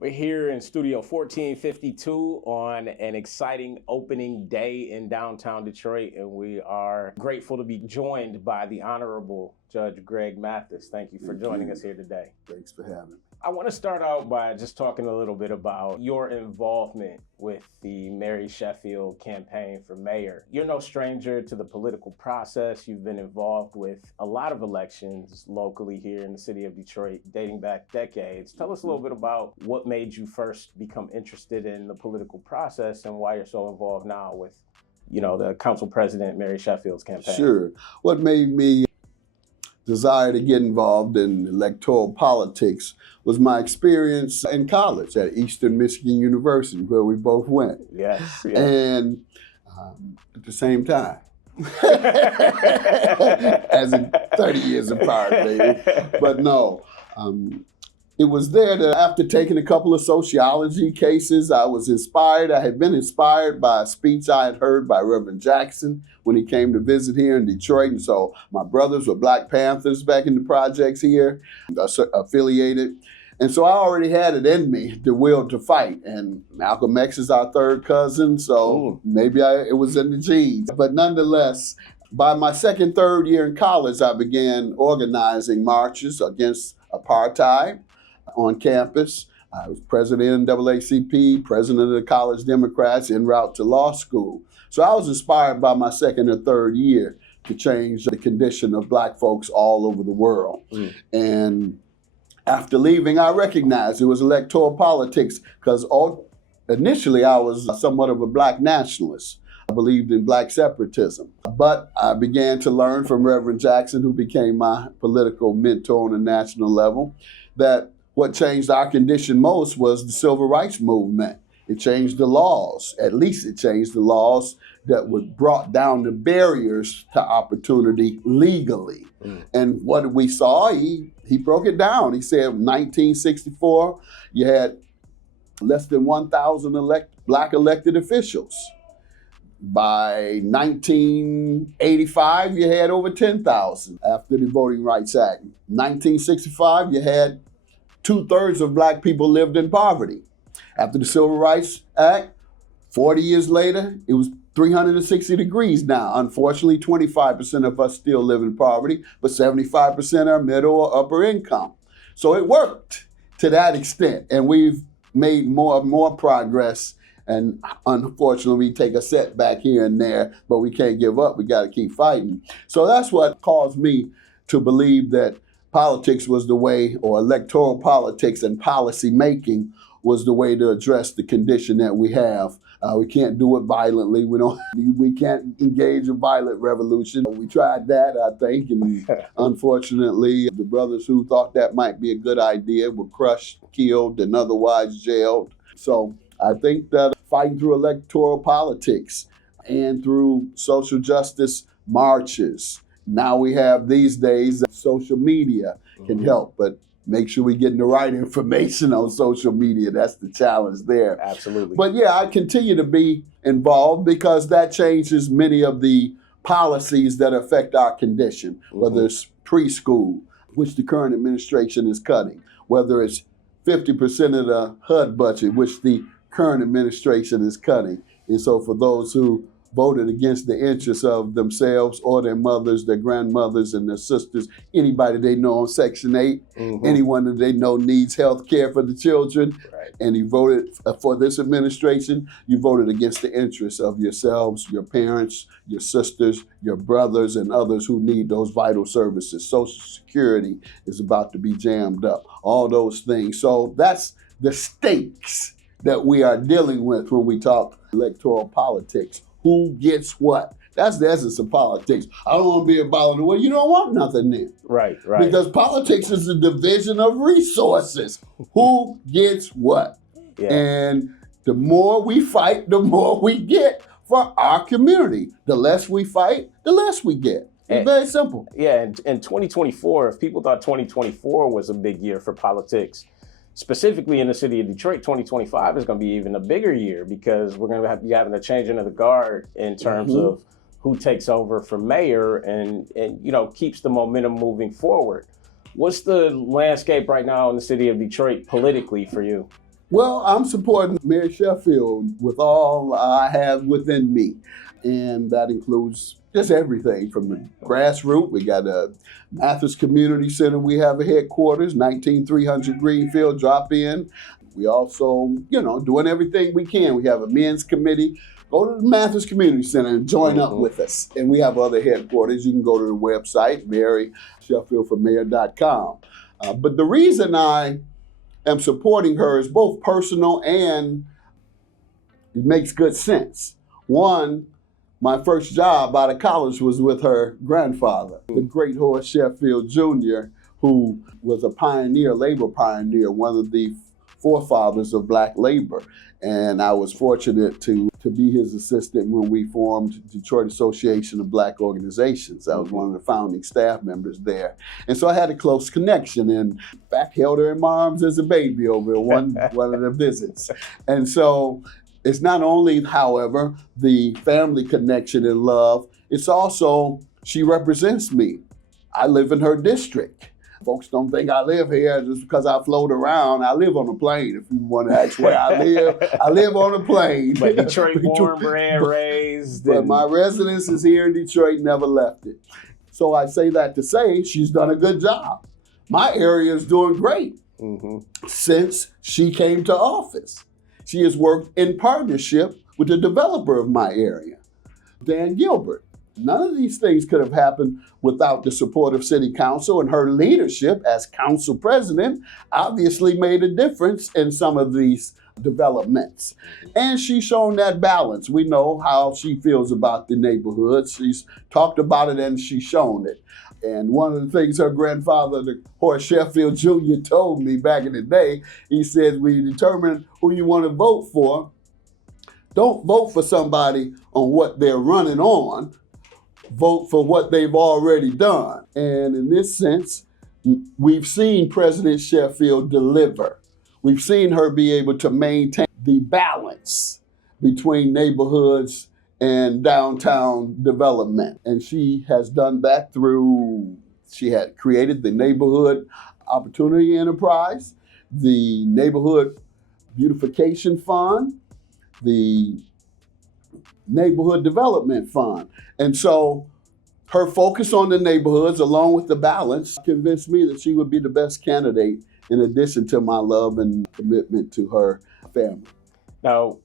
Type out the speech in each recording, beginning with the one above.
We're here in Studio 1452 on an exciting opening day in downtown Detroit, and we are grateful to be joined by the Honorable Judge Greg Mathis. Thank you for joining us here today. Thanks for having me. I want to start out by just talking a little bit about your involvement with the Mary Sheffield campaign for mayor. You're no stranger to the political process. You've been involved with a lot of elections locally here in the city of Detroit, dating back decades. Tell us a little bit about what made you first become interested in the political process and why you're so involved now with, the council president, Mary Sheffield's campaign. Sure. What made me desire to get involved in electoral politics was my experience in college at Eastern Michigan University, where we both went. Yes. And at the same time, as in 30 years apart, baby. But no, it was there that after taking a couple of sociology cases, I was inspired. I had been inspired by a speech I had heard by Reverend Jackson when he came to visit here in Detroit. And so my brothers were Black Panthers back in the projects here, affiliated. And so I already had it in me, the will to fight. And Malcolm X is our third cousin, so maybe it was in the genes. But nonetheless, by my third year in college, I began organizing marches against apartheid on campus. I was president of NAACP, president of the College Democrats, en route to law school. So I was inspired by my second or third year to change the condition of Black folks all over the world. And after leaving, I recognized it was electoral politics because initially I was somewhat of a Black nationalist. I believed in Black separatism. But I began to learn from Reverend Jackson, who became my political mentor on a national level, that what changed our condition most was the civil rights movement. It changed the laws. At least it changed the laws that would brought down the barriers to opportunity legally. And what we saw, he broke it down. He said 1964, you had less than 1,000 Black elected officials. By 1985, you had over 10,000 after the Voting Rights Act. 1965, you had 2/3 of Black people lived in poverty. After the Civil Rights Act, 40 years later, it was 360 degrees now. Unfortunately, 25% of us still live in poverty, but 75% are middle or upper income. So it worked to that extent, and we've made more progress. And unfortunately, we take a setback here and there, but we can't give up. We got to keep fighting. So that's what caused me to believe that politics was the way, or electoral politics and policy making was the way to address the condition that we have. We can't do it violently. We can't engage in violent revolution. We tried that, I think, and unfortunately, the brothers who thought that might be a good idea were crushed, killed, and otherwise jailed. So I think that fighting through electoral politics and through social justice marches, now we have these days, social media can help, but make sure we're getting the right information on social media. That's the challenge there. Absolutely. But yeah, I continue to be involved because that changes many of the policies that affect our condition, whether it's preschool, which the current administration is cutting, whether it's 50% of the HUD budget, which the current administration is cutting. And so for those who voted against the interests of themselves or their mothers, their grandmothers, and their sisters, anybody they know on Section 8, anyone that they know needs health care for the children, and you voted for this administration, you voted against the interests of yourselves, your parents, your sisters, your brothers, and others who need those vital services. Social Security is about to be jammed up, all those things. So that's the stakes that we are dealing with when we talk electoral politics. Who gets what? That's the essence of politics. I don't want to be about the way. You don't want nothing then. Right. Because politics is a division of resources. Who gets what? Yeah. And the more we fight, the more we get for our community. The less we fight, the less we get. It's very simple. Yeah, in 2024, if people thought 2024 was a big year for politics, specifically in the city of Detroit, 2025 is going to be even a bigger year because we're going to be having a changing of the guard in terms of who takes over for mayor and keeps the momentum moving forward. What's the landscape right now in the city of Detroit politically for you? Well, I'm supporting Mary Sheffield with all I have within me. And that includes just everything from the grassroots. We got a Mathis Community Center. We have a headquarters, 19300 Greenfield, drop in. We also, doing everything we can. We have a men's committee. Go to the Mathis Community Center and join up with us. And we have other headquarters. You can go to the website, MarySheffieldForMayor.com. But the reason I am supporting her is both personal and it makes good sense. One, my first job out of college was with her grandfather, the great Horace Sheffield Jr., who was a pioneer, labor pioneer, one of the forefathers of black labor. And I was fortunate to be his assistant when we formed Detroit Association of Black Organizations. I was one of the founding staff members there. And so I had a close connection and in fact held her in my arms as a baby over one of the visits. And so it's not only, however, the family connection and love, it's also she represents me. I live in her district. Folks don't think I live here just because I float around. I live on a plane. If you want to ask where I live on a plane. But Detroit born, bred, raised. But my residence is here in Detroit, never left it. So I say that to say she's done a good job. My area is doing great since she came to office. She has worked in partnership with the developer of my area, Dan Gilbert. None of these things could have happened without the support of City Council, and her leadership as council president obviously made a difference in some of these developments. And she's shown that balance. We know how she feels about the neighborhood. She's talked about it and she's shown it. And one of the things her grandfather, Horace Sheffield Jr., told me back in the day, he said, when you determine who you want to vote for, don't vote for somebody on what they're running on. Vote for what they've already done. And in this sense, we've seen President Sheffield deliver. We've seen her be able to maintain the balance between neighborhoods and downtown development. And she has done that she had created the Neighborhood Opportunity Enterprise, the Neighborhood Beautification Fund, the Neighborhood Development Fund. And so her focus on the neighborhoods, along with the balance, convinced me that she would be the best candidate in addition to my love and commitment to her family. Now,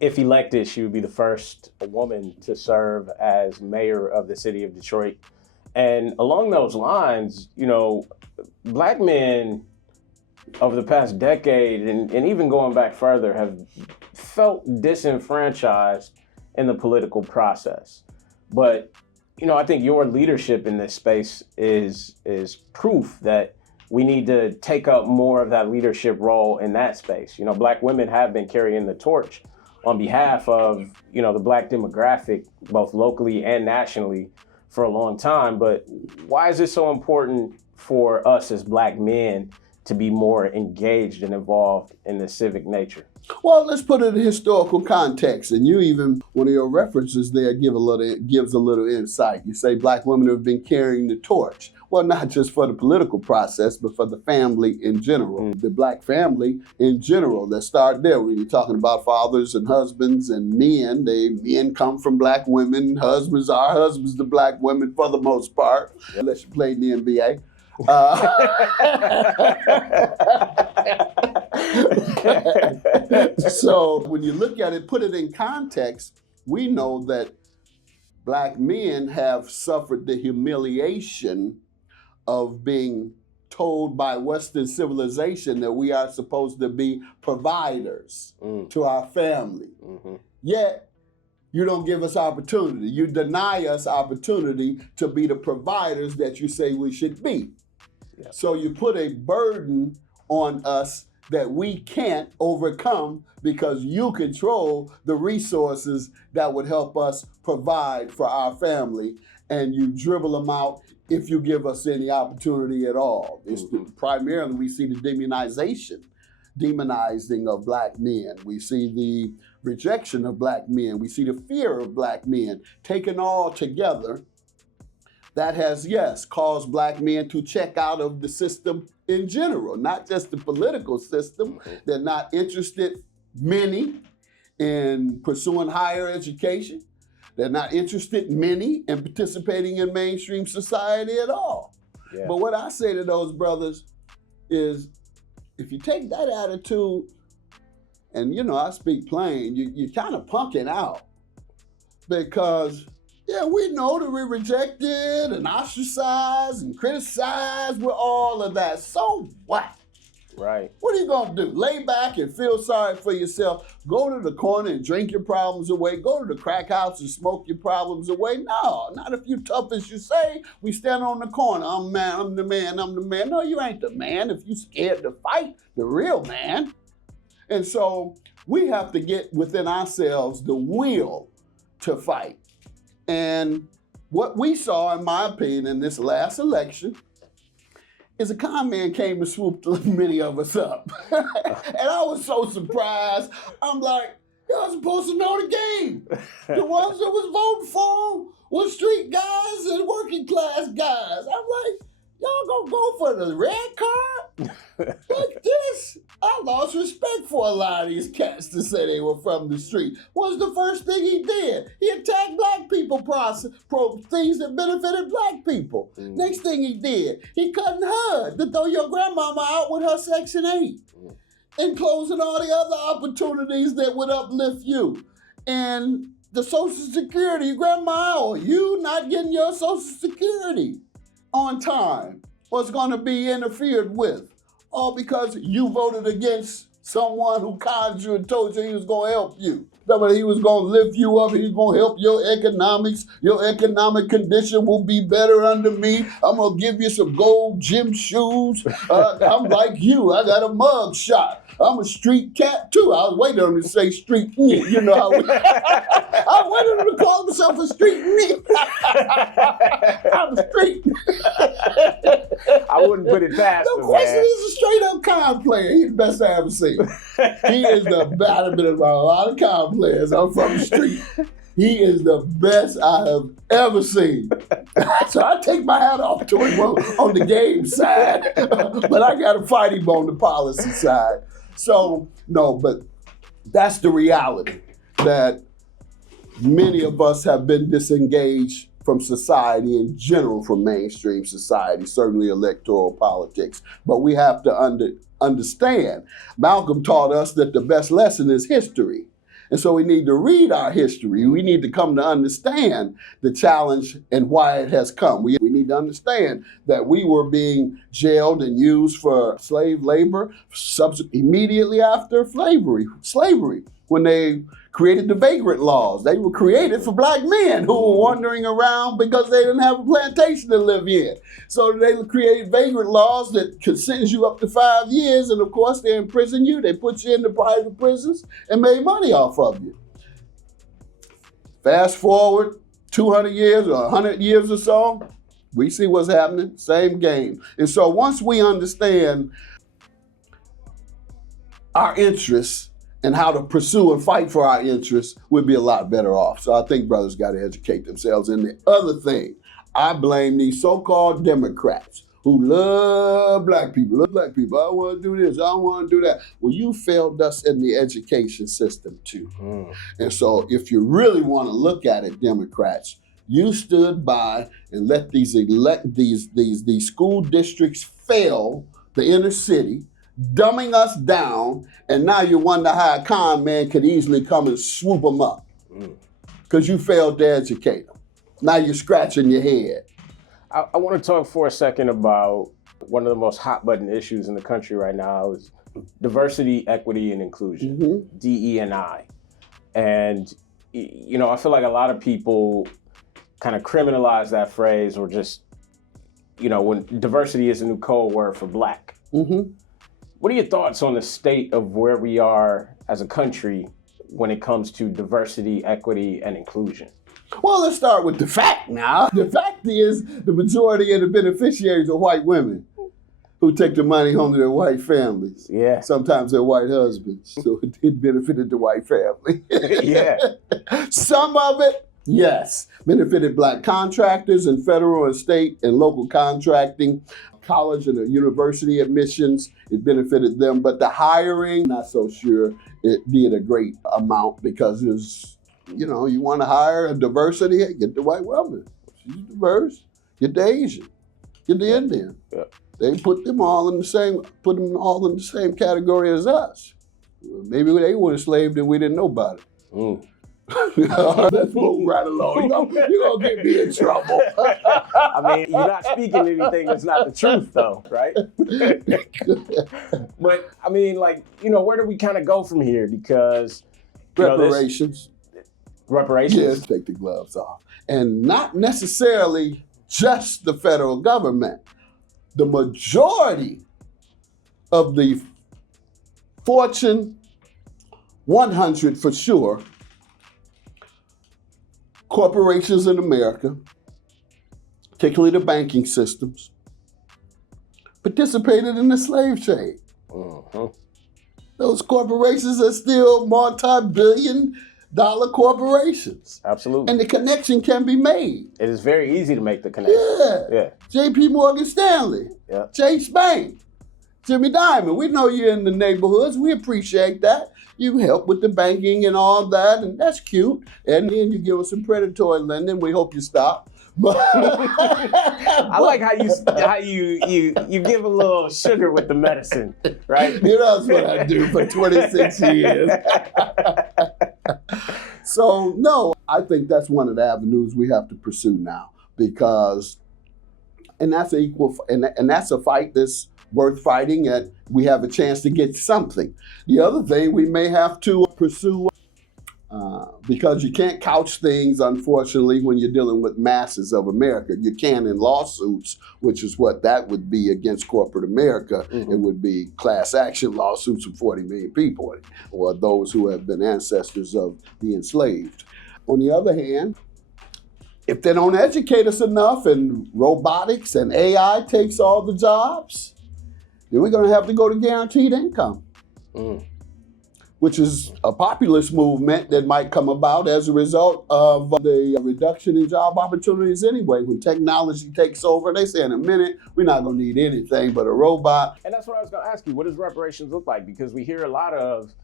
if elected, she would be the first woman to serve as mayor of the city of Detroit. And along those lines, black men over the past decade and even going back further have felt disenfranchised in the political process. But, I think your leadership in this space is proof that we need to take up more of that leadership role in that space. Black women have been carrying the torch on behalf of, the black demographic, both locally and nationally for a long time. But why is it so important for us as black men to be more engaged and involved in the civic nature? Well, let's put it in historical context. And you even, one of your references there gives a little insight. You say black women have been carrying the torch. Well, not just for the political process, but for the family in general, the black family in general. Let's start there. When you're talking about fathers and husbands and men, men come from black women. Husbands are husbands to black women for the most part, unless you play in the NBA. So when you look at it, put it in context, we know that black men have suffered the humiliation of being told by Western civilization that we are supposed to be providers to our family. Yet, you don't give us opportunity. You deny us opportunity to be the providers that you say we should be. Yeah. So you put a burden on us that we can't overcome because you control the resources that would help us provide for our family, and you dribble them out if you give us any opportunity at all. It's primarily we see the demonizing of black men. We see the rejection of black men. We see the fear of black men. Taken all together, that has, yes, caused black men to check out of the system in general, not just the political system. They're not interested, many, in pursuing higher education. They're not interested, many, in participating in mainstream society at all. Yeah. But what I say to those brothers is, if you take that attitude, and I speak plain, you're kind of punking out. Because, yeah, we know that we're rejected and ostracized and criticized with all of that. So what? Right. What are you going to do? Lay back and feel sorry for yourself? Go to the corner and drink your problems away? Go to the crack house and smoke your problems away? No, not if you tough as you say. We stand on the corner. I'm man, I'm the man, I'm the man. No, you ain't the man if you scared to fight the real man. And so we have to get within ourselves the will to fight. And what we saw, in my opinion, in this last election, is a con man came and swooped many of us up. And I was so surprised. I'm like, y'all supposed to know the game. The ones that was voting for him were street guys and working class guys. I'm like, y'all gonna go for the red card? Like this? I lost respect for a lot of these cats to say they were from the street. What's the first thing he did? He attacked black people, things that benefited black people. Next thing he did, he cut and HUD to throw your grandmama out with her Section 8. And closing all the other opportunities that would uplift you. And the Social Security, grandma, or you not getting your Social Security on time was going to be interfered with, all because you voted against someone who conned you and told you he was going to help you. That he was going to lift you up, he was going to help your economics. Your economic condition will be better under me. I'm going to give you some gold gym shoes. I'm like you, I got a mug shot. I'm a street cat too. I was waiting on him to say street, you know how I waited on him to call himself a street I'm a street. I wouldn't put it past him, No question, man. he's a straight up con player. He's the best I ever seen. He is the best. I've been around a lot of con players. I'm from the street. He is the best I have ever seen. So I take my hat off to him on the game side, but I got to fight him on the policy side. So, no, but that's the reality, that many of us have been disengaged from society in general, from mainstream society, certainly electoral politics. But we have to understand. Malcolm taught us that the best lesson is history. And so we need to read our history. We need to come to understand the challenge and why it has come. We need to understand that we were being jailed and used for slave labor immediately after slavery, when they created the vagrant laws. They were created for black men who were wandering around because they didn't have a plantation to live in. So they created vagrant laws that could sentence you up to 5 years, and of course they imprison you. They put you into private prisons and made money off of you. Fast forward 200 years or 100 years or so, we see what's happening, same game. And so once we understand our interests and how to pursue and fight for our interests, we'd be a lot better off. So I think brothers got to educate themselves. And the other thing, I blame these so-called Democrats who love black people. I don't want to do this, I don't want to do that. Well, you failed us in the education system too. And so if you really want to look at it, Democrats, you stood by and let these school districts fail the inner city, dumbing us down, and now you wonder how a con man could easily come and swoop them up because you failed to educate them. Now you're scratching your head. I want to talk for a second about one of the most hot button issues in the country right now is diversity, equity, and inclusion, DE&I. And, I feel like a lot of people kind of criminalize that phrase, or just, when diversity is a new code word for black. What are your thoughts on the state of where we are as a country when it comes to diversity, equity, and inclusion? Well, let's start with the fact now. The fact is the majority of the beneficiaries are white women who take the money home to their white families. Yeah. Sometimes their white husbands. So it benefited the white family. Yeah. Some of it, Yes, benefited black contractors and federal and state and local contracting, college and university admissions. It benefited them, but the hiring, not so sure it did a great amount because it's, you want to hire a diversity, get the white woman. She's diverse. Get the Asian. Get the Indian. Yeah. They put them all in the same category as us. Maybe they were enslaved and we didn't know about it. Let's move right along. You're going to get me in trouble. I mean, you're not speaking anything that's not the truth, though, right? But, I mean, where do we kind of go from here? Because, reparations. Reparations? Yes, take the gloves off. And not necessarily just the federal government. The majority of the Fortune 100 for sure, corporations in America, particularly the banking systems, participated in the slave trade. Those corporations are still multi-billion-dollar corporations. Absolutely. And the connection can be made. It is very easy to make the connection. Yeah. J.P. Morgan Stanley, Chase Bank, Jimmy Diamond. We know you're in the neighborhoods. We appreciate that. You help with the banking and all that, and that's cute. And then you give us some predatory lending. We hope you stop. I like how you give a little sugar with the medicine, right? That's what I do for 26 years. So no, I think that's one of the avenues we have to pursue now because, and that's that's a fight that's worth fighting, and we have a chance to get something. The other thing we may have to pursue, because you can't couch things, unfortunately, when you're dealing with masses of America. You can in lawsuits, which is what that would be against corporate America. It would be class action lawsuits of 40 million people, or those who have been ancestors of the enslaved. On the other hand, if they don't educate us enough and robotics and AI takes all the jobs, then we're going to have to go to guaranteed income, which is a populist movement that might come about as a result of the reduction in job opportunities anyway. When technology takes over, they say in a minute, we're not going to need anything but a robot. And that's what I was going to ask you. What does reparations look like? Because we hear a lot of,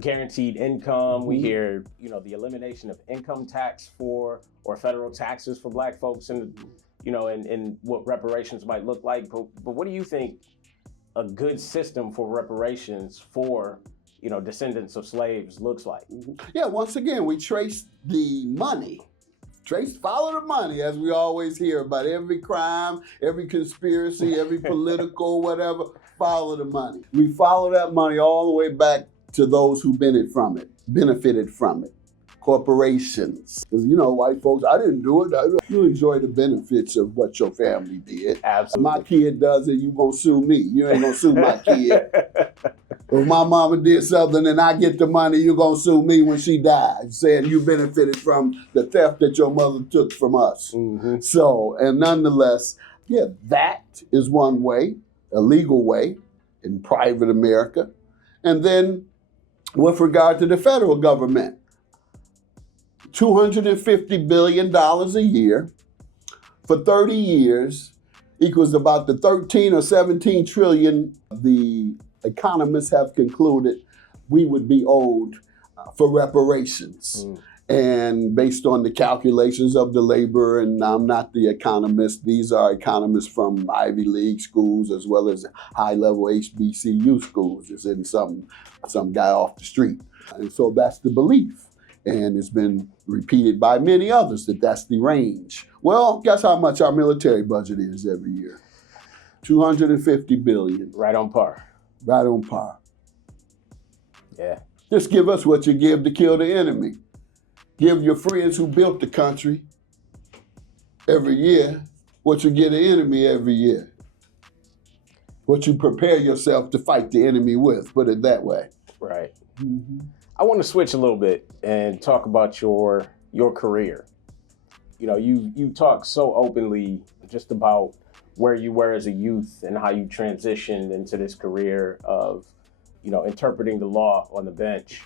guaranteed income. We hear, the elimination of income tax or federal taxes for black folks and what reparations might look like. But what do you think a good system for reparations for, descendants of slaves looks like? Yeah, once again, we trace the money. Follow the money, as we always hear about every crime, every conspiracy, every political, whatever, follow the money. We follow that money all the way back to those who benefited from it. Corporations. Because, white folks, I didn't do it. You enjoy the benefits of what your family did. Absolutely. My kid does it, you gonna sue me. You ain't gonna sue my kid. If my mama did something and I get the money, you gonna sue me when she dies, saying you benefited from the theft that your mother took from us. So, and nonetheless, that is one way, a legal way in private America. And then with regard to the federal government, $250 billion a year for 30 years equals about the 13 or 17 trillion the economists have concluded we would be owed for reparations. And based on the calculations of the labor, and I'm not the economist, these are economists from Ivy League schools as well as high-level HBCU schools. It's in some guy off the street. And so that's the belief. And it's been repeated by many others that that's the range. Well, guess how much our military budget is every year? $250 billion. Right on par. Right on par. Yeah. Just give us what you give to kill the enemy. Give your friends who built the country every year what you get the enemy every year. What you prepare yourself to fight the enemy with, put it that way. Right. I want to switch a little bit and talk about your career. You talk so openly just about where you were as a youth and how you transitioned into this career of, interpreting the law on the bench.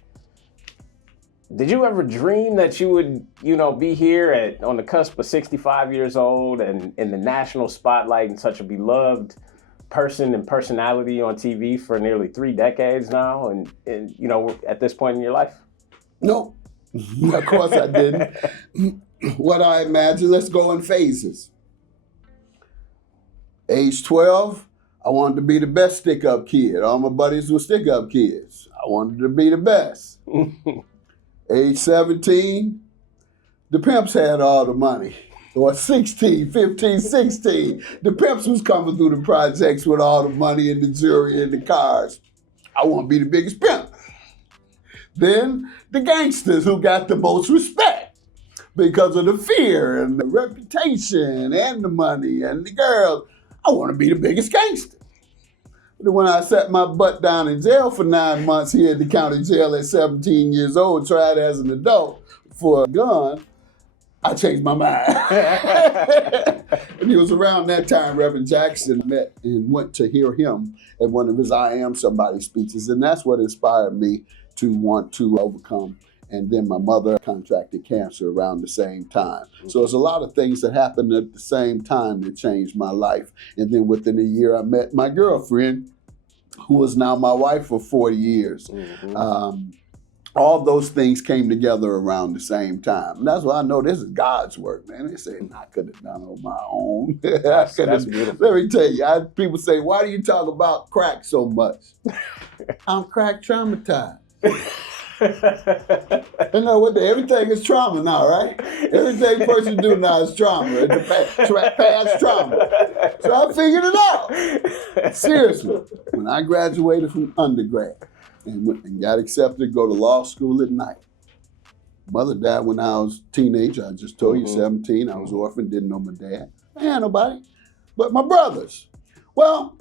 Did you ever dream that you would, be here on the cusp of 65 years old and in the national spotlight and such a beloved person and personality on TV for nearly 3 decades now, and at this point in your life? No, of course I didn't. What I imagined, let's go in phases. Age 12, I wanted to be the best stick-up kid. All my buddies were stick-up kids. I wanted to be the best. Age 17, the pimps had all the money. Or 16, 15, 16. The pimps was coming through the projects with all the money and the jewelry and the cars. I want to be the biggest pimp. Then the gangsters who got the most respect because of the fear and the reputation and the money and the girls. I want to be the biggest gangster. But when I sat my butt down in jail for 9 months here at the county jail at 17 years old, tried as an adult for a gun, I changed my mind. And it was around that time Reverend Jackson met and went to hear him at one of his I Am Somebody speeches. And that's what inspired me to want to overcome. And then my mother contracted cancer around the same time. So there's a lot of things that happened at the same time that changed my life. And then within a year, I met my girlfriend, who is now my wife for 40 years. Mm-hmm. All those things came together around the same time. And that's why I know this is God's work, man. They say, I could have done it on my own. That's beautiful. Let me tell you, people say, why do you talk about crack so much? I'm crack traumatized. You know what? Everything is trauma now, right? Everything a person do now is trauma. It's past trauma. So I figured it out. Seriously. When I graduated from undergrad and got accepted to go to law school at night, mother died when I was a teenager. I just told you, 17. I was orphaned, didn't know my dad. I had nobody but my brothers. Well,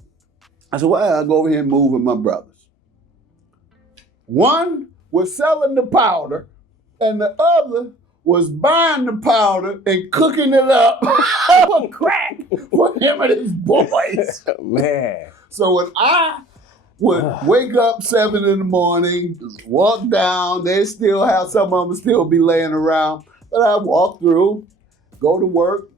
I said, well, I'll go over here and move with my brothers. One was selling the powder, and the other was buying the powder and cooking it up for crack for him and his boys. Man. So when I would wake up 7 in the morning, walk down, they still have, some of them still be laying around, but I walk through, go to work,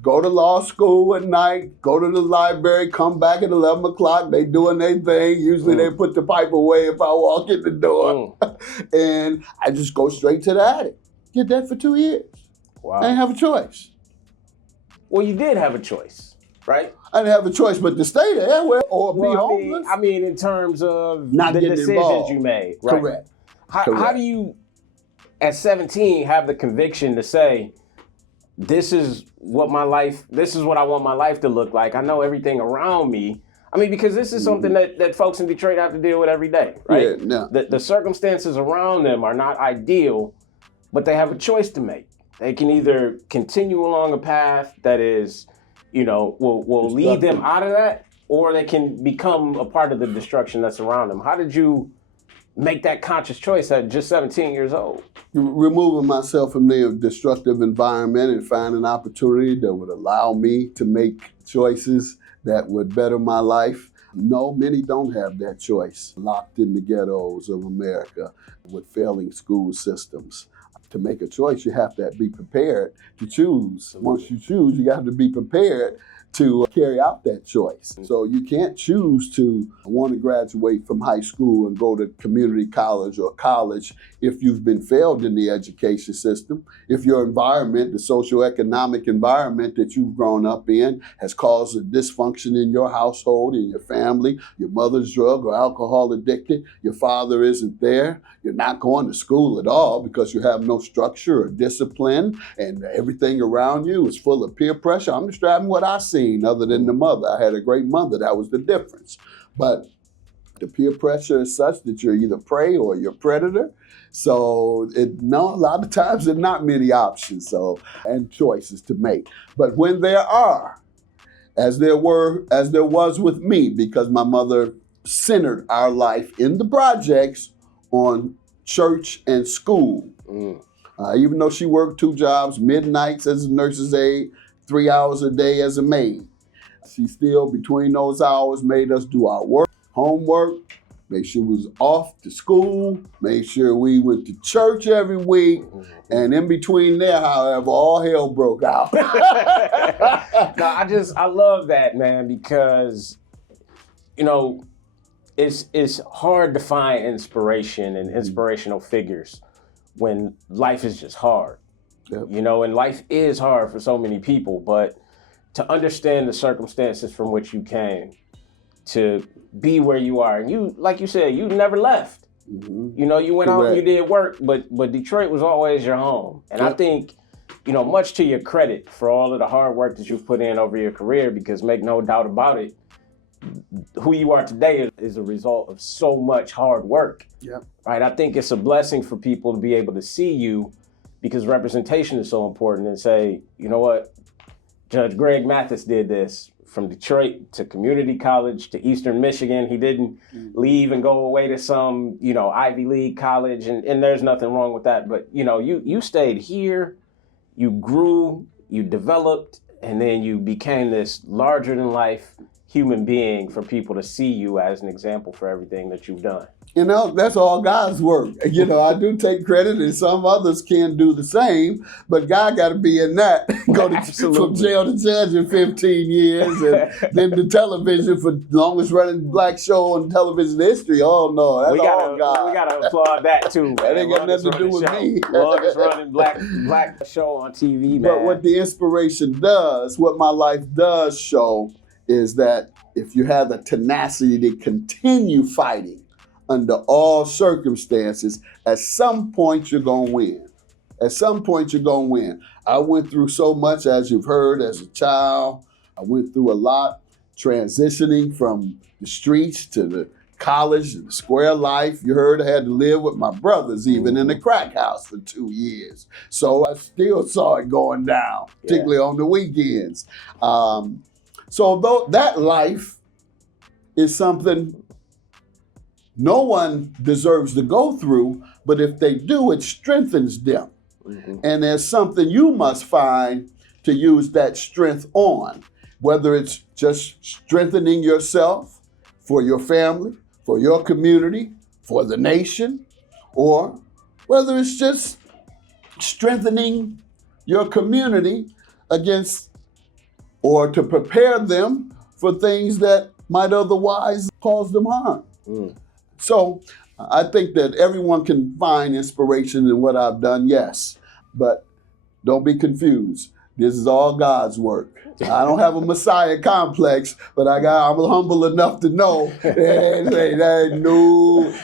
go to law school at night, go to the library, come back at 11 o'clock. They doing their thing. Usually they put the pipe away if I walk in the door. And I just go straight to the attic. Did that for 2 years. Wow. I didn't have a choice. Well, you did have a choice, right? I didn't have a choice but to stay there or be homeless. I mean, in terms of not the getting decisions involved. you made, right? Correct. How do you, at 17, have the conviction to say, this is what I want my life to look like. I know everything around me. I mean, because this is something that folks in Detroit have to deal with every day, right? Yeah, no. The circumstances around them are not ideal, but they have a choice to make. They can either continue along a path that is, will lead them out of that, or they can become a part of the destruction that's around them. How did you make that conscious choice at just 17 years old? Removing myself from the destructive environment and finding an opportunity that would allow me to make choices that would better my life. No, many don't have that choice. Locked in the ghettos of America with failing school systems. To make a choice, you have to be prepared to choose. Once you choose, you have to be prepared to carry out that choice. So you can't choose to want to graduate from high school and go to community college or college if you've been failed in the education system, if your environment, the socioeconomic environment that you've grown up in, has caused a dysfunction in your household, in your family, your mother's drug or alcohol addicted, your father isn't there, you're not going to school at all because you have no structure or discipline, and everything around you is full of peer pressure. I'm describing what I see. Other than the mother. I had a great mother. That was the difference. But the peer pressure is such that you're either prey or you're predator. So a lot of times there are not many options and choices to make. But when there are, as there was with me, because my mother centered our life in the projects on church and school. Even though she worked 2 jobs, midnights as a nurse's aide, 3 hours a day as a maid. She still, between those hours, made us do our work, homework, Make sure we was off to school, make sure we went to church every week, and in between there, however, all hell broke out. No, I love that, man, because, you know, it's hard to find inspiration and inspirational figures when life is just hard. Yep. You know, and life is hard for so many people, but to understand the circumstances from which you came, to be where you are, and you, like you said, you never left. You know, you went out and you did work, but Detroit was always your home. And I think, you know, much to your credit for all of the hard work that you've put in over your career, because make no doubt about it, who you are today is a result of so much hard work. Right? I think it's a blessing for people to be able to see you, because representation is so important, and say, you know what, Judge Greg Mathis did this from Detroit to community college to Eastern Michigan. He didn't leave and go away to some, you know, Ivy League college, and there's nothing wrong with that. But, you know, you stayed here, you grew, you developed, and then you became this larger than life human being for people to see you as an example for everything that you've done. You know, that's all God's work. You know, I do take credit, and some others can do the same, but God got to be in that. Go to, from jail to judge in 15 years, and then the television for longest running black show on television history. Oh, no, that's all God. We got to applaud that, too. That ain't got nothing to do with me. Longest running black show on TV, man. But what the inspiration does, what my life does show, is that if you have the tenacity to continue fighting under all circumstances, at some point you're going to win. At some point you're going to win. I went through so much, as you've heard, as a child. I went through a lot, transitioning from the streets to the college, the square life. You heard I had to live with my brothers, even in the crack house for 2 years. So I still saw it going down, particularly on the weekends. So though that life is something no one deserves to go through, but if they do, it strengthens them. And there's something you must find to use that strength on, whether it's just strengthening yourself for your family, for your community, for the nation, or whether it's just strengthening your community against or to prepare them for things that might otherwise cause them harm. So I think that everyone can find inspiration in what I've done, yes, but don't be confused. This is all God's work. I don't have a Messiah complex, but I'm humble enough to know that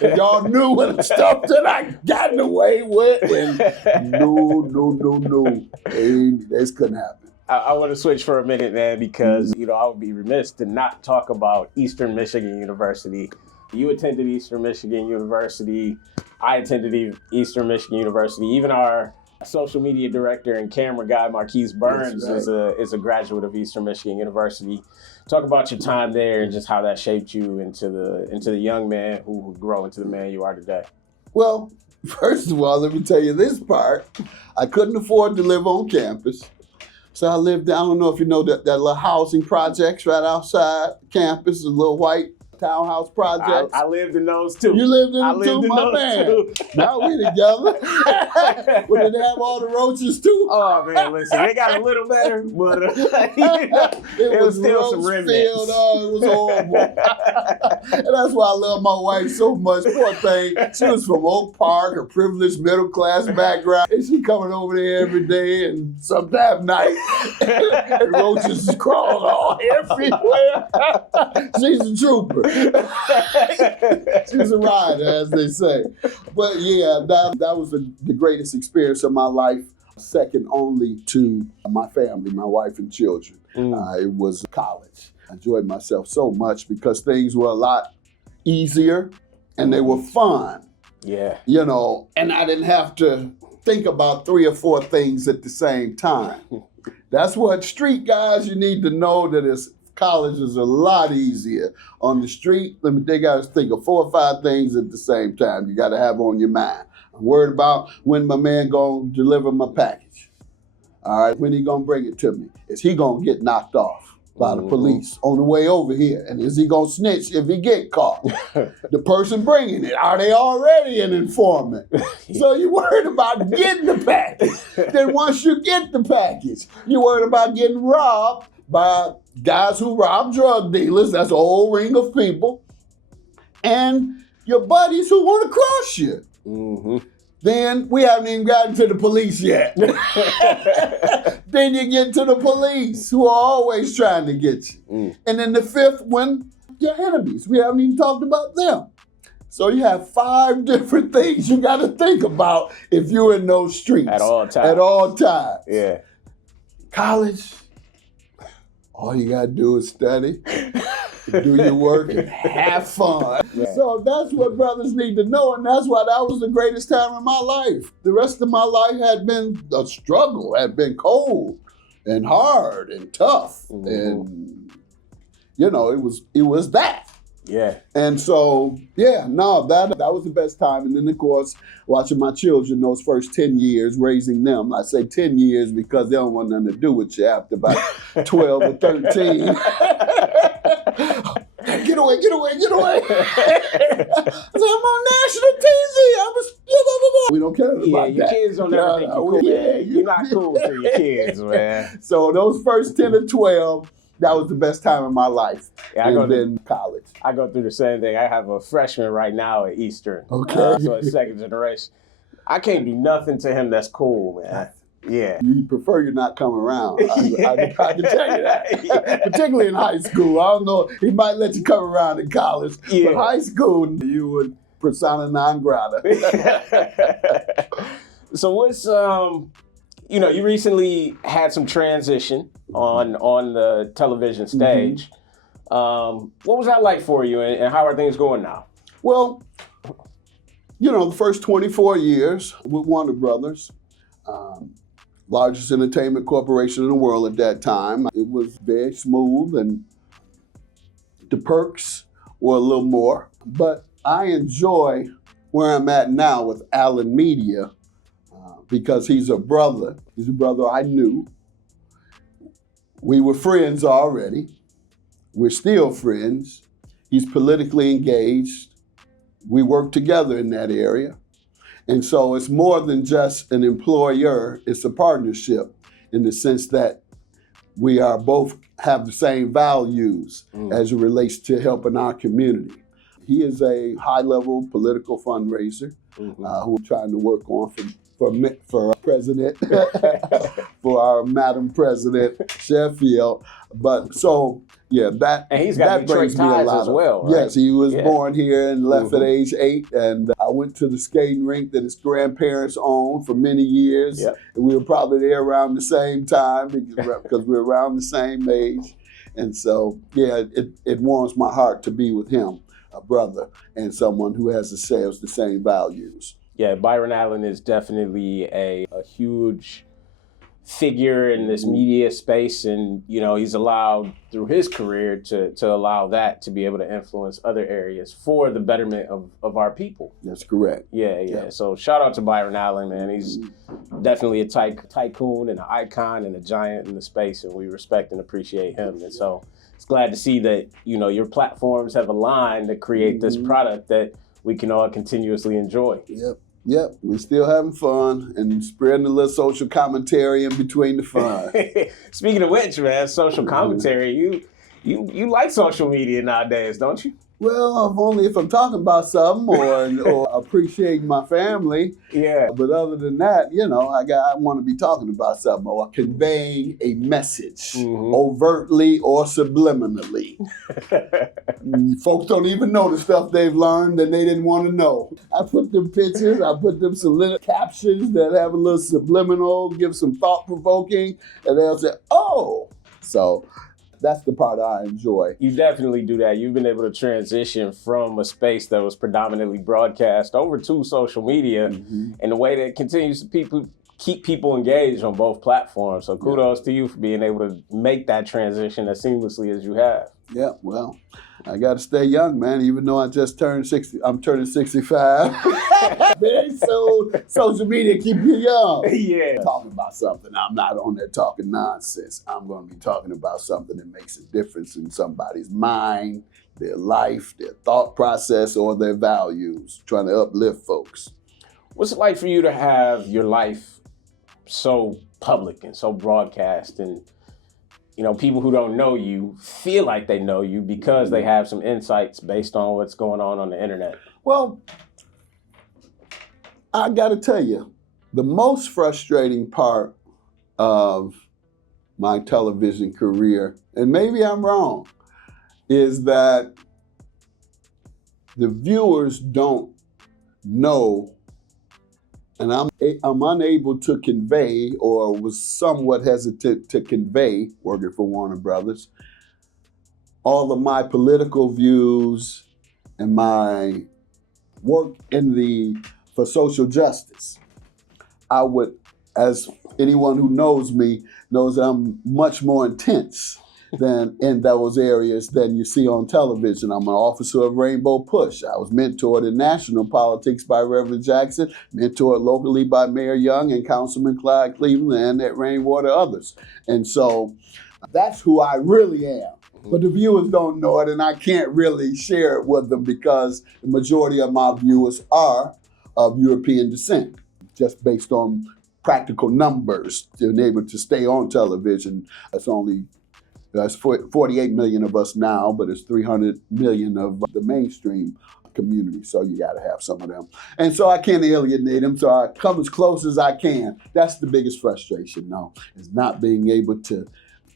if y'all knew what the stuff that I gotten away with, and no, this couldn't happen. I want to switch for a minute, man, because, you know, I would be remiss to not talk about Eastern Michigan University. You attended Eastern Michigan University. I attended Eastern Michigan University. Even our social media director and camera guy, Marquise Burns, is a graduate of Eastern Michigan University. Talk about your time there and just how that shaped you into the young man who would grow into the man you are today. Well, first of all, let me tell you this part. I couldn't afford to live on campus. So I lived, I don't know if you know that little housing projects right outside campus, the little white townhouse projects. I lived in those too. You lived in them too, my man. Now we together. But did they have all the roaches too? Oh man, listen, they got a little better, but it was still some remnants. Oh, it was horrible. And that's why I love my wife so much. Poor thing. She was from Oak Park, a privileged middle class background. And she coming over there every day and sometime night. And roaches is crawling all everywhere. She's a trooper. She's a rider, as they say. But yeah, that was the greatest experience of my life, second only to my family, my wife and children. It was college. I enjoyed myself so much because things were a lot easier and they were fun. Yeah. You know, and I didn't have to think about 3 or 4 things at the same time. That's what street guys, you need to know that college is a lot easier. On the street, they got to think of 4 or 5 things at the same time. You got to have on your mind. I'm worried about when my man going to deliver my package. All right, when he going to bring it to me? Is he going to get knocked off? by the police on the way over here. And is he gonna snitch if he get caught? The person bringing it, are they already an informant? So you're worried about getting the package. Then once you get the package, you're worried about getting robbed by guys who rob drug dealers. That's a whole ring of people. And your buddies who want to cross you. Mm-hmm. Then we haven't even gotten to the police yet. Then you get to the police who are always trying to get you. And then the fifth one, your enemies. We haven't even talked about them. So you have 5 different things you got to think about if you're in those streets. At all times. At all times. Yeah. College, all you got to do is study. Do your work and have fun. Yeah. So that's what brothers need to know, and that's why that was the greatest time in my life. The rest of my life had been a struggle, had been cold and hard and tough. Mm-hmm. And you know, it was that. Yeah. And so, yeah, no, that was the best time. And then, of course, watching my children those first 10 years, raising them. I say 10 years because they don't want nothing to do with you after about 12 or 13. Get away. I said, I'm on national TV. We don't care about that. Yeah, your kids don't ever think you're cool, man. You're not cool to your kids, man. So those first 10 or 12, that was the best time of my life. Yeah, and then college. I go through the same thing. I have a freshman right now at Eastern. Okay. So it's second generation. I can't do nothing to him that's cool, man. Yeah. You prefer you not come around. I can tell you that. Yeah. Particularly in high school. I don't know. He might let you come around in college. Yeah. But high school, you would persona non grata. So what's, you know, you recently had some transition on the television stage. Mm-hmm. What was that like for you, and how are things going now? Well, you know, the first 24 years with Warner Brothers, largest entertainment corporation in the world at that time, it was very smooth, and the perks were a little more. But I enjoy where I'm at now with Allen Media because he's a brother. He's a brother I knew. We were friends already. We're still friends. He's politically engaged. We work together in that area. And so it's more than just an employer, it's a partnership in the sense that we are both have the same values as it relates to helping our community. He is a high-level political fundraiser who we're trying to work on for president, for our Madam President Sheffield. But so, yeah, and he's got Detroit ties as well, right? Yes, he was born here and left at age 8. And I went to the skating rink that his grandparents owned for many years. Yep. And we were probably there around the same time because we were around the same age. And so, yeah, it warms my heart to be with him, a brother, and someone who has the same values. Yeah, Byron Allen is definitely a huge figure in this media space, and you know, he's allowed through his career to allow that to be able to influence other areas for the betterment of our people. That's correct. Yeah. So shout out to Byron Allen, man. He's definitely a tycoon and an icon and a giant in the space, and we respect and appreciate him. And so it's glad to see that, you know, your platforms have aligned to create this product that we can all continuously enjoy. Yep, we're still having fun and spreading a little social commentary in between the fun. Speaking of which, man, social commentary, you like social media nowadays, don't you? Well, only if I'm talking about something or appreciating my family. Yeah. But other than that, you know, I want to be talking about something or conveying a message overtly or subliminally. Folks don't even know the stuff they've learned and they didn't want to know. I put them pictures, I put them some little captions that have a little subliminal, give some thought-provoking, and they'll say, oh. So that's the part I enjoy. You definitely do that. You've been able to transition from a space that was predominantly broadcast over to social media in a way that continues to keep people engaged on both platforms. So kudos to you for being able to make that transition as seamlessly as you have. Yeah, well, I got to stay young, man, even though I just turned 60. I'm turning 65. Very soon, social media keep you young. Yeah. Talking about something. I'm not on there talking nonsense. I'm going to be talking about something that makes a difference in somebody's mind, their life, their thought process, or their values, trying to uplift folks. What's it like for you to have your life so public and so broadcast, and people who don't know you feel like they know you because they have some insights based on what's going on the internet? Well, I got to tell you, the most frustrating part of my television career, and maybe I'm wrong, is that the viewers don't know, and I'm unable to convey, or was somewhat hesitant to convey, working for Warner Brothers, all of my political views and my work for social justice. I would, as anyone who knows me knows, that I'm much more intense than in those areas than you see on television. I'm an officer of Rainbow Push. I was mentored in national politics by Reverend Jackson, mentored locally by Mayor Young and Councilman Clyde Cleveland, and at Rainwater, others. And so that's who I really am. But the viewers don't know it, and I can't really share it with them because the majority of my viewers are of European descent, just based on practical numbers. To be able to stay on television, that's 48 million of us now, but it's 300 million of the mainstream community, so you got to have some of them. And so I can't alienate them, so I come as close as I can. That's the biggest frustration, though, is not being able to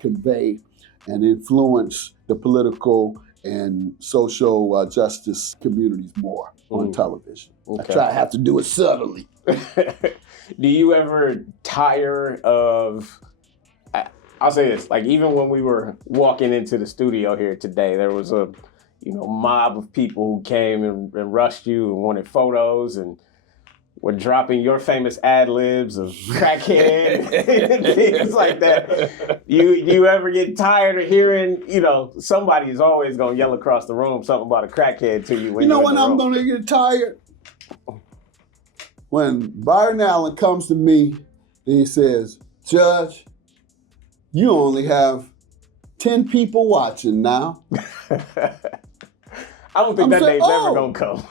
convey and influence the political and social justice communities more on television. Okay. I have to do it subtly. Do you ever tire of, I'll say this, like even when we were walking into the studio here today, there was a mob of people who came and rushed you and wanted photos and were dropping your famous ad-libs of crackhead and things like that. You ever get tired of hearing, somebody is always going to yell across the room something about a crackhead to you when you're in the room? I'm going to get tired? When Byron Allen comes to me and he says, "Judge, you only have 10 people watching now." I don't think that day's ever going to come.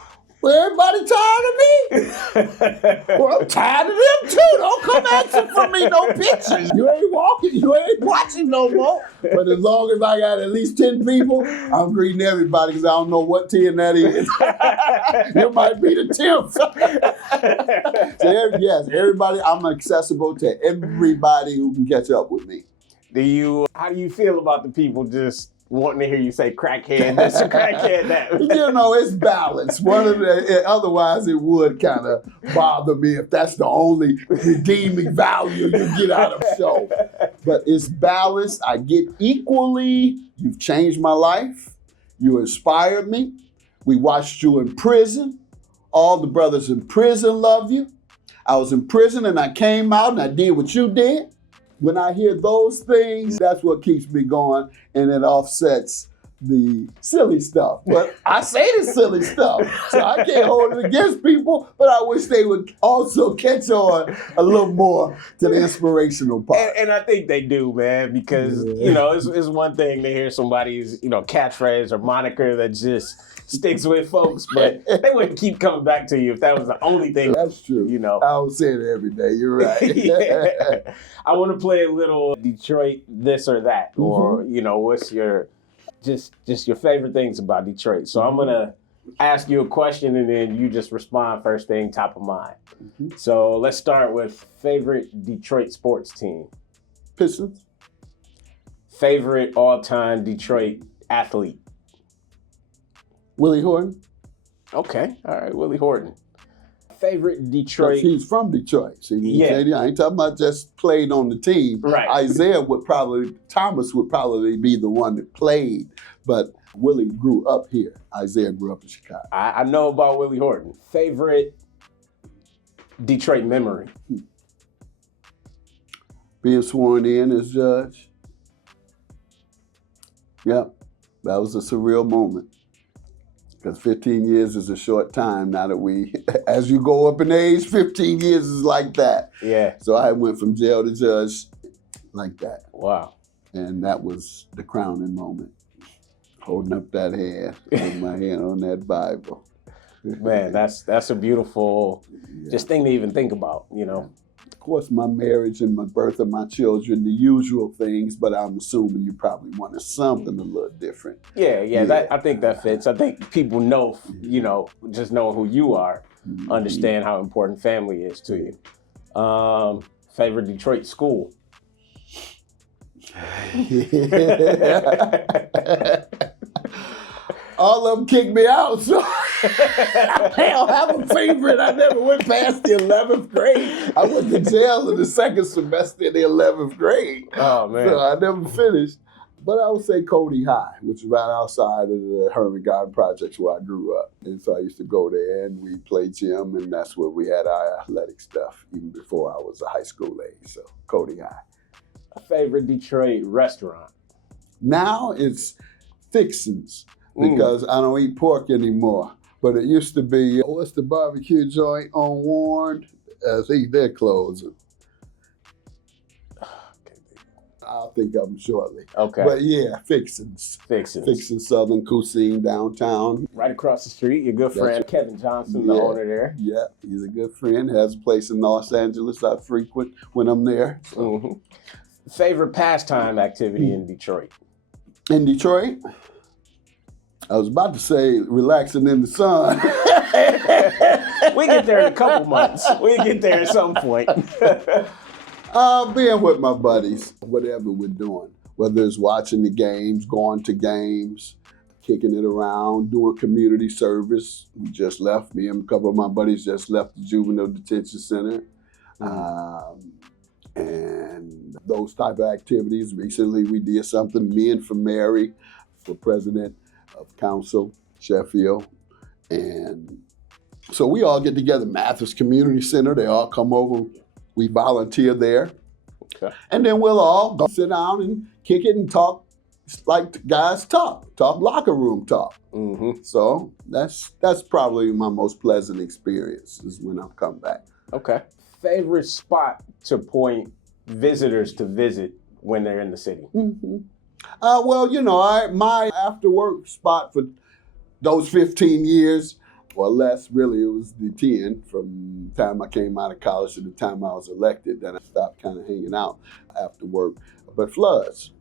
Well, everybody tired of me? Well, I'm tired of them too. Don't come asking for me no pictures. You ain't watching no more. But as long as I got at least 10 people, I'm greeting everybody because I don't know what 10 that is. You might be the 10th. So yes, everybody, I'm accessible to everybody who can catch up with me. How do you feel about the people just wanting to hear you say crackhead this or crackhead that? It's balanced. Otherwise it would kind of bother me if that's the only redeeming value you get out of the show. But it's balanced. I get equally. You've changed my life. You inspired me. We watched you in prison. All the brothers in prison love you. I was in prison and I came out and I did what you did. When I hear those things, that's what keeps me going, and it offsets the silly stuff. But I say the silly stuff, so I can't hold it against people, but I wish they would also catch on a little more to the inspirational part. And I think they do, man, because, it's one thing to hear somebody's, catchphrase or moniker that just sticks with folks, but they wouldn't keep coming back to you if that was the only thing. That's true. I would say it every day. You're right. Yeah. I want to play a little Detroit this or that, or what's your just your favorite things about Detroit. So I'm gonna ask you a question and then you just respond first thing top of mind. So let's start with favorite Detroit sports team. Pistons. Favorite all-time Detroit athlete. Willie Horton. Okay, all right, Willie Horton. Favorite Detroit. He's from Detroit. See, I ain't talking about just played on the team. Right. Thomas would probably be the one that played, but Willie grew up here. Isaiah grew up in Chicago. I know about Willie Horton. Favorite Detroit memory. Being sworn in as judge. Yep. That was a surreal moment. Because 15 years is a short time now that as you go up in age, 15 years is like that. Yeah. So I went from jail to judge like that. Wow. And that was the crowning moment. Holding up that hand, with my hand on that Bible. Man, that's a beautiful just thing to even think about, Of course, my marriage and my birth of my children, the usual things, but I'm assuming you probably wanted something a little different. Yeah. I think that fits. I think people know, just knowing who you are, understand how important family is to you. Favorite Detroit school? All of them kicked me out, so I don't have a favorite. I never went past the 11th grade. I went to jail in the second semester in the 11th grade. Oh, man. So I never finished. But I would say Cody High, which is right outside of the Herman Garden Projects where I grew up. And so I used to go there and we played gym, and that's where we had our athletic stuff, even before I was a high school age. So Cody High. A favorite Detroit restaurant? Now it's Fixin's, because I don't eat pork anymore. But it used to be, what's the barbecue joint on Warren? I think they're closing. I'll think of them shortly. Okay. But yeah, Fixin's. Fixin's. Southern Cuisine downtown. Right across the street, your good friend Kevin Johnson, the owner there. Yeah, he's a good friend. Has a place in Los Angeles I frequent when I'm there. So. Favorite pastime activity in Detroit? In Detroit? I was about to say relaxing in the sun. We get there in a couple months. We get there at some point. Being with my buddies, whatever we're doing, whether it's watching the games, going to games, kicking it around, doing community service. We just left, me and a couple of my buddies just left the Juvenile Detention Center. And those type of activities. Recently we did something, Men for Mary, for president of council, Sheffield. And so we all get together, Mathis Community Center, they all come over. We volunteer there. Okay. And then we'll all go sit down and kick it and talk like guys talk locker room talk. So that's probably my most pleasant experience is when I come back. Okay. Favorite spot to point visitors to visit when they're in the city? Well, my after work spot for those 15 years or less, really, it was the 10 from the time I came out of college to the time I was elected. Then I stopped kind of hanging out after work. But Floods.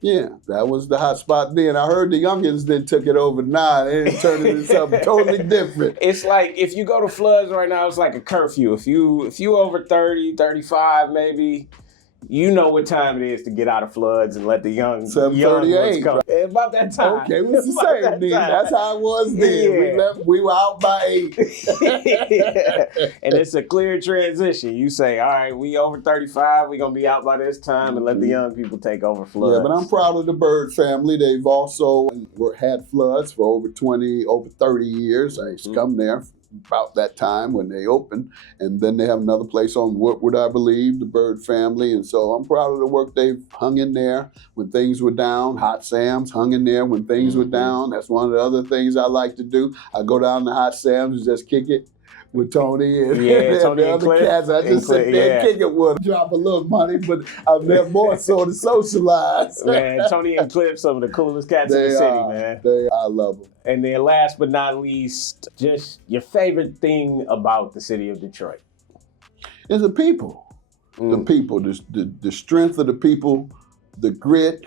Yeah, that was the hot spot then. I heard the youngins then took it over now. They turned it into something totally different. It's like if you go to Floods right now, it's like a curfew. If you over 30, 35 maybe, you know what time it is to get out of Floods and let the young ones come. Right? About that time. Okay, what's the same then? That's how it was then. Yeah. We were out by 8. And it's a clear transition. You say, all right, we over 35, we're going to be out by this time and let the young people take over Floods. Yeah, but I'm proud of the Bird family. They've also had Floods for over 30 years. I used to come there about that time when they opened, and then they have another place on Woodward, I believe, the Bird family, and so I'm proud of the work they've hung in there when things were down. Hot Sam's hung in there when things were down. That's one of the other things I like to do. I go down to Hot Sam's and just kick it with Tony and, Tony the other cats. I just sit there and kick it with them. Drop a little money, but I'm there more so to socialize. Man, Tony and Cliff, some of the coolest cats in the city, man. I love them. And then last but not least, just your favorite thing about the city of Detroit? It's the people. The people, the strength of the people, the grit,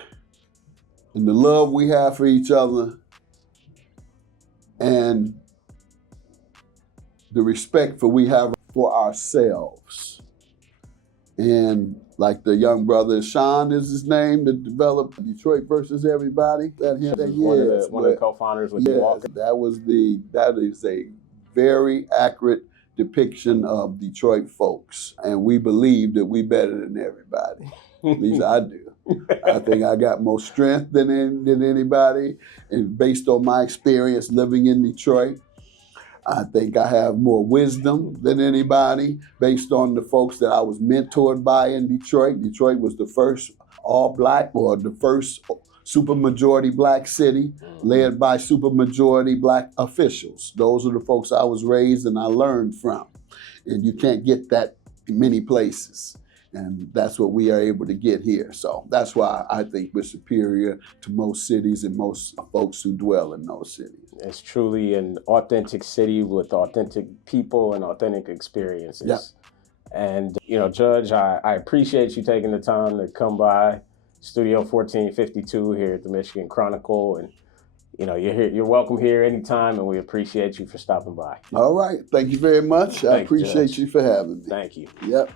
and the love we have for each other, and the respect we have for ourselves. And like the young brother, Sean is his name, that developed Detroit versus Everybody. One of the co-founders with Walker. That is a very accurate depiction of Detroit folks. And we believe that we better than everybody. At least I do. I think I got more strength than anybody. And based on my experience living in Detroit, I think I have more wisdom than anybody based on the folks that I was mentored by in Detroit. Detroit was the first all-black or the first supermajority black city, led by supermajority black officials. Those are the folks I was raised and I learned from. And you can't get that in many places. And that's what we are able to get here. So that's why I think we're superior to most cities and most folks who dwell in those cities. It's truly an authentic city with authentic people and authentic experiences. Yep. And, Judge, I appreciate you taking the time to come by Studio 1452 here at the Michigan Chronicle. And, you're welcome here anytime, and we appreciate you for stopping by. All right. Thank you very much. I appreciate you for having me. Thank you. Yep.